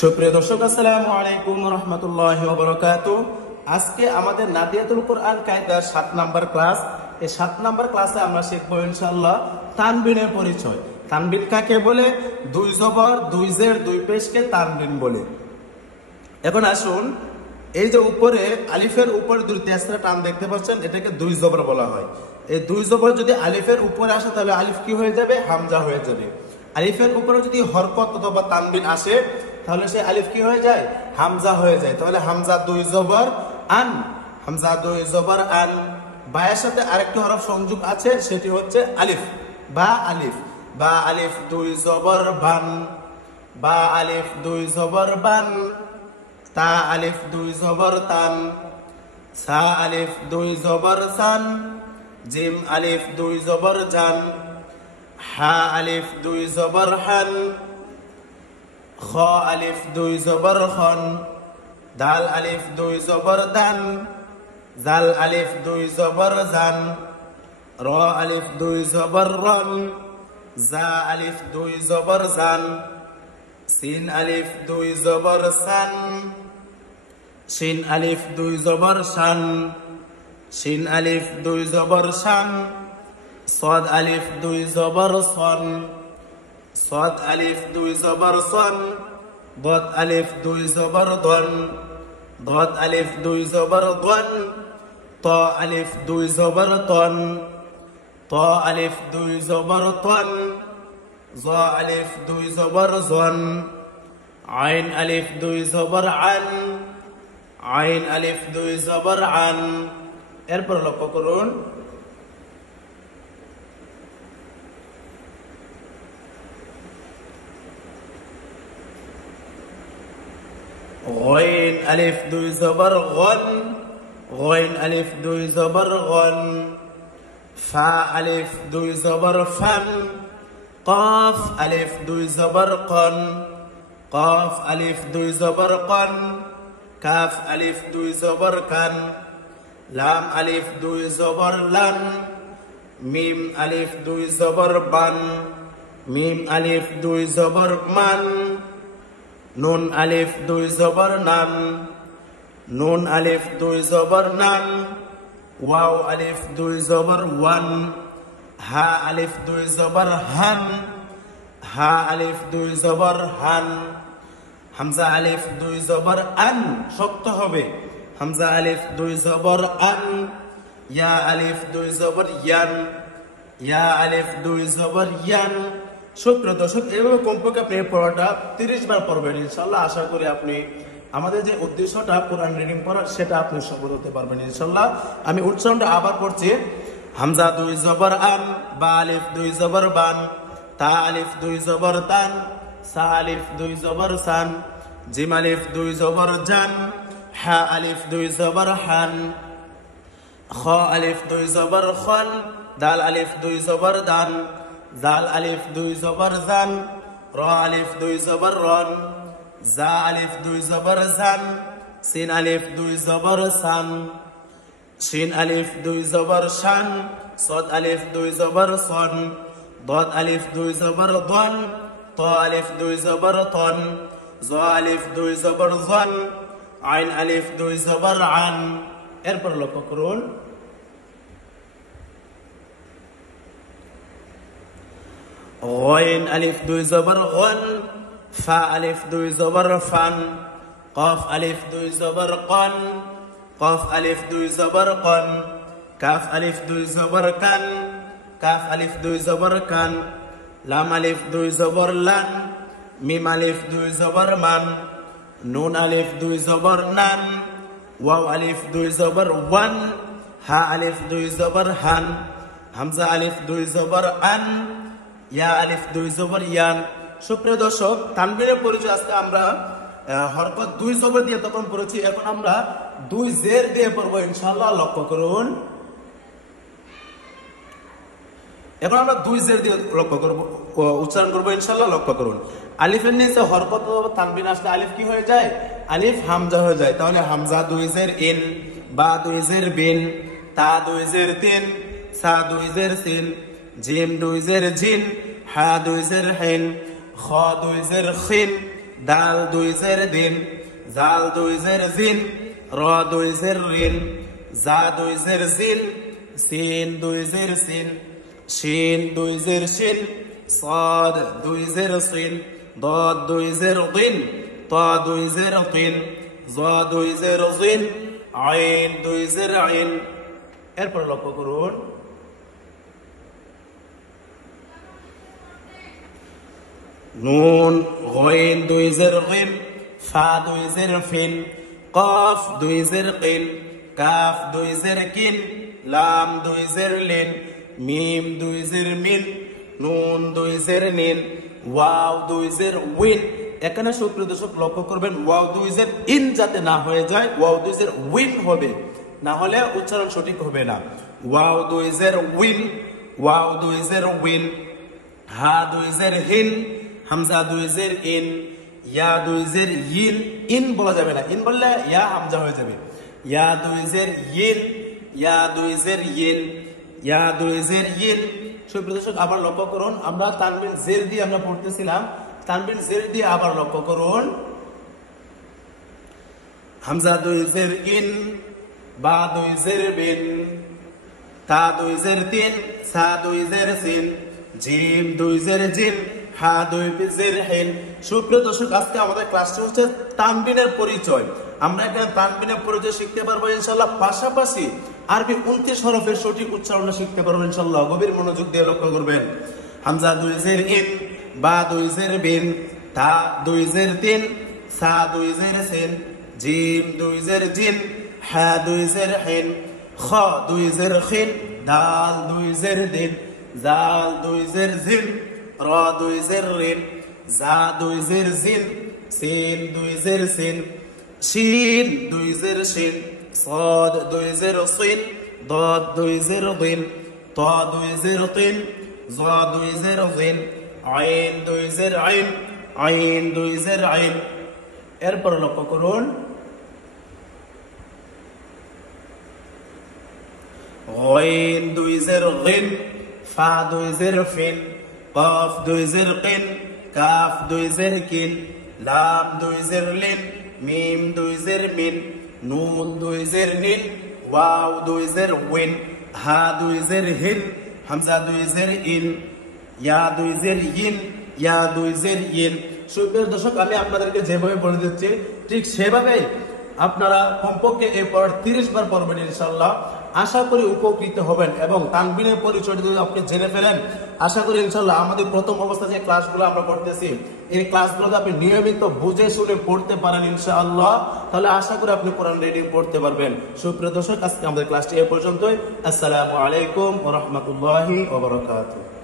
সুপ্রিয় দর্শক, আসসালামু আলাইকুম ওয়া রাহমাতুল্লাহি ওয়া বারাকাতুহু। আজকে আমাদের নাদিয়াতুল কোরআন কায়দার 7 নাম্বার ক্লাস। এই 7 নাম্বার ক্লাসে আমরা শিখব ইনশাআল্লাহ তানবিনের পরিচয়। তানবিন কাকে বলে? দুই জবর, দুই জের, দুই পেশকে তানবিন বলে। এখন আসুন, এই যে উপরে আলিফের উপরে দুই তেসরা টান দেখতে পাচ্ছেন, এটাকে দুই জবর বলা হয়। এই দুই জবর যদি আলিফের উপরে আসে তাহলে আলিফ কি হয়ে যাবে? হামজা হয়ে যাবে। আলিফের উপরে যদি হরকত অথবা তানবিন আসে তাহলে সেই আলিফ কি হয়ে যায়? হামজা হয়ে যায়। তাহলে হামজা দুই জবর আন, হামজা দুই জবর আন। বায়ের সাথে আরেকটি হরফ সংযোগ আছে, সেটি হচ্ছে আলিফ বা আলিফ। বা আলিফ দুই জবর বান, বা আলিফ দুই জবর বান। তা আলিফ দুই জবর তান, সা আলিফ দুই জবর সান। জিম আলিফ দুই জবর জান, হা আলিফ দুই জবর হান। খ আলিফ দুই জবর খন, দাল আলিফ দুই জবর দান। জাল আলিফ দুই জবর জান, র আলিফ দুই জবর রন। জা আলিফ দুই জবর জান, সিন আলিফ দুই জবর সান। শিন আলিফ দুই জবর শান, শিন আলিফ দুই জবর শান। সদ আলিফ দুই জবর সন, সদ আলিফ দুই জবর সন। দত আলিফ দুই জবর দন, দত আলিফ দুই জবর দন। ত আলিফ দুই জবর তন, ত আলিফ দুই জবর তন। জ আলিফ দুই জবর জন, আইন আলিফ দুই জবর আন, আইন আলিফ দুই জবর আন। এরপর লক্ষ্য করুন, গইন আলিফ দুই জবর গন, গইন আলিফ দুই জবর গন। ফা আলিফ দুই জবর ফান, কফ আলিফ দুই জবর কন, কফ আলিফ দুই জবর কন। কাফ আলিফ দুই জবর কান, লাম আলিফ দুই জবর লান। মিম আলিফ দুই জবর বান, মিম আলিফ দুই জবর মান। নুন আলিফ দুই জবর নান, নুন আলিফ দুই জবর নান। ওয়াও আলিফ দুই জবর ওয়ান। হা আলিফ দুই জবর হান, হা আলিফ দুই জবর হান। হামজা আলিফ দুই জবর আন, শক্ত হবে। হামজা আলিফ দুই জবর আন। ইয়া আলিফ দুই জবর ইয়ান, ইয়া আলিফ দুই জবর ইয়ান। সুপ্রিয় দর্শক, এইভাবে কমপক্ষে আপনি পড়াটা 30 বার পড়বেন ইনশাল্লাহ। আশা করি আপনি আমাদের যে উদ্দেশ্যটা কোরআন রিডিং পড়ার, সেটা আপনি সফল হতে পারবেন ইনশাল্লাহ। আমি উচ্চারণটা আবার পড়ছি। হামজা দুই জবর আন, বা আলিফ দুই জবর বান। তা আলিফ দুই জবর তান, সা আলিফ দুই জবর সান। জিম আলিফ দুই জবর জান, হা আলিফ দুই জবর হান। খ আলিফ দুই জবর খন, দাল আলিফ দুই জবর দান। জাল আলিফ দুই জবর জান, র আলিফ দুই জবর রন। জা আলিফ দুই জবর জান, সিন আলিফ দুই জবর সান। শিন আলিফ দুই জবর শান, সদ আলিফ দুই জবর সন। দত আলিফ দুই জবর দন, ত আলিফ দুই জবর তন। জ আলিফ দুই জবর জন, আইন আলিফ দুই জবর আন। এরপর লক্ষ্য করুন, গইন আলিফ দুই জবর গন। ফা আলিফ দুই জবর ফান। কফ আলিফ দুই জবর কন, কফ আলিফ দুই জবর কন। কাফ আলিফ দুই জবর কান, কাফ আলিফ দুই জবর কান। লাম আলিফ দুই জবর লান, মিম আলিফ দুই জবর মান। নুন আলিফ দুই জবর নান, ওয়াও আলিফ দুই জবর ওয়ান। হা আলিফ দুই জবর হান, হামজা আলিফ দুই জবর আন। ইয়া আলিফ দুই জবর ইয়ান। সুপ্রিয় দর্শক, তানবিনের পরিচয় আজকে আমরা হরকত দুই জবর দিয়ে তখন পড়েছি। এখন আমরা দুই জের দিয়ে পড়বো ইনশাআল্লাহ। লক্ষ্য করুন, এখন আমরা দুই জের দিয়ে লক্ষ্য করবো, উচ্চারণ করবো ইনশাআল্লাহ। লক্ষ্য করুন, আলিফের নিচে হরকত তানবিন আসলে আলিফ কি হয়ে যায়? আলিফ হামজা হয়ে যায়। তাহলে হামজা দুই জের ইন, বা দুই জের বিন। তা দুই জের তিন, সা দুই জের সিন। জিম দুই জের জিন, হা দুই জের হিন। খ দুই জের খিন, দাল দুই জের দিন, জাল দুই জের জিন, র দুই জের রিন, জা দুই জের জিন, সিন দুই জের সিন, শিন দুই জের শিন, صاد দুই জের সিন, ضاد দুই জের দিন, তা দুই জের তিন, জা দুই জের জিন, আইন দুই জের আইন। এরপর লক্ষ্য করুন নুন গইন দুই জের গিম, ফা দুই জের ফিন, কফ দুই জের কিন, কাফ দুই জের কিন, লাম দুই জের লিন, মিম দুই জের মিন, নুন দুই জের নিন, ওয়াও দুই জের উইন। এখানে সুপ্রিয় দর্শক লক্ষ্য করবেন ওয়াও দুই জের ইন যাতে না হয়ে যায়, ওয়াও দুই জের উইন হবে, না হলে উচ্চারণ সঠিক হবে না। ওয়াও দুই জের উইন, ওয়াও দুই জের উইন, হা দুই জের হিন, হামজা দুই জের ইন, ইয়া দুই জের ইন, ইন বলা যাবে না, ইন বললে ইয়া হামজা হয়ে যাবে। ইয়া দুই জের ইন, ইয়া দুই জের ইন, ইয়া দুই জের ইন। সুপ্রিয় দর্শক আবার লক্ষ্য করুন, আমরা তানবিন জের দিয়ে আমরা পড়তেছিলাম, তানবিন জের দিয়ে আবার লক্ষ্য করুন হামজা দুই জের ইন, বা দুই জের বিন, তা দুই জের তিন, সা দুই জের সিন, জিম দুই জের জিম, হা দুই জের হিন। সুপ্রিয় দর্শক আজকে আমাদের ক্লাসটি হচ্ছে তানবিনের পরিচয়। আমরা এখানে তানবিনের পরিচয় শিখতে পারবো ইনশাআল্লাহ, পাশাপাশি আরবি 29 হরফের সঠিক উচ্চারণ শিখতে পারবো ইনশাআল্লাহ। গভীর মনোযোগ দিয়ে লক্ষ্য করবেন। হামজা দুই জের ইন, বা দুই জের বিন, তা দুই জের তিন, সা দুই জের সিন, জিম দুই জের জিন, হা দুই জের হিন, খ দুই জের খিন, দাল দুই জের দিন, জাল দুই জের জিন, র দুই জের রিন, জা দুই জের জিন, সিন দুই জের সিন, শিন দুই জের শিন, صاد দুই জের সিন, ضاد দুই জের দিন, তা দুই জের তিন, জা দুই জের জিন, আইন দুই জের আইন, আইন দুই জের আইন। এরপর লক্ষ্য করুন গইন দুই জের গিন, ফা দুই জের ফিন, কফ দুই জের কিন, কাফ দুই জের কিন, লাম দুই জের লিন, মিম দুই জের মিন, নুন দুই জের নিন, ওয়াও দুই জের উইন, হা দুই জের হিন, হামজা দুই জের ইন, ইয়া দুই জের ইন, ইয়া দুই জের ইন। সুপ্রিয় দর্শক আমি আপনাদেরকে যেভাবে বলে দিচ্ছি ঠিক সেভাবেই আপনারা কমপক্ষে এরপর 30 বার পড়বেন ইনশাআল্লাহ। আশা করি উপকৃত হবেন এবং তানবিনের পরিচয় যদি আপনি জেনে ফেলেন, আশা করি ইনশাআল্লাহ আমাদের প্রথম অবস্থা যে ক্লাসগুলো আমরা করতেছি এই ক্লাসগুলো আপনি নিয়মিত বুঝে শুনে পড়তে পারেন ইনশাআল্লাহ, তাহলে আশা করি আপনি কোরআন রিডিং পড়তে পারবেন। সুপ্রিয় দর্শক আজকে আমাদের ক্লাসটি এ পর্যন্তই। আসসালামু আলাইকুম ওয়া রাহমাতুল্লাহি ওয়া বারাকাতুহু।